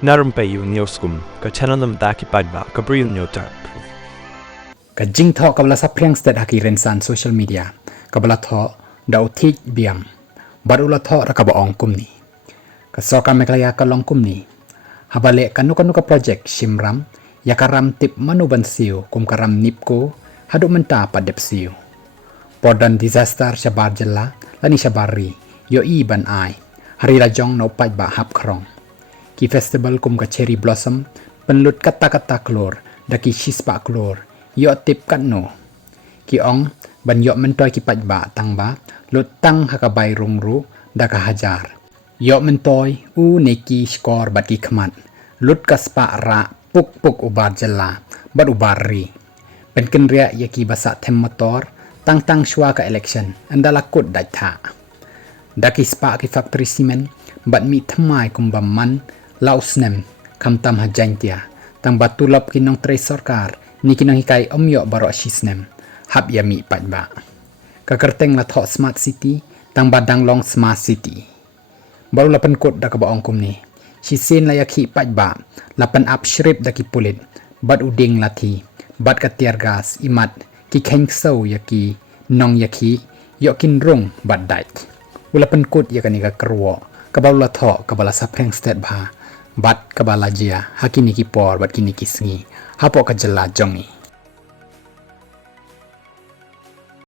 narum pe yu nioskum ka chananam daki padba ka bril nyotar ka jing tho kabla sapriang stet haki rensan social media kabla tho dau thik biam barula tho ra ka ba ong kum ni ka soka meklaya ka long kum ni habale kanu ka project shimram yakaram tip manu ban siu kum karam nipko hadu menta padep siu podan disaster shabar jella lani shabari yo i ban ai hari rajong no padba hap krong ki festival kum ka cherry blossom penlut kata-kata klor daki shispa klor yo tip kat no ki ong ban yo mentoy ki pajba tangba lut tang hakabai rungru daka hajar yo mentoy u neki skor bat ki khmat lut kaspa ra puk ubar jella bat ubari penken ria yaki basa them motor tang shwa ka election andala kut daitha daki spa ki factory cement bat mi thamai kumbamman lausnem kamtam hajantia tang batulap kinong tre sarkar ni kinong hikai omyo baro shisnem hab yami pajba kakerteng la tho smart city tang badang long smart city baru lapan kot da ka baong kum ni shisin la yakhi pajba lapan up shrip da ki pulit bad uding lati bad ka tiar gas imat ki kheng so yaki nong yakhi yokin rung bad dait ulapan kot yakani ka kerwo kabala tho kabala sapreng state bha bat kabala jia hakini ki por bat kini ki sngi hapo ka jella jongi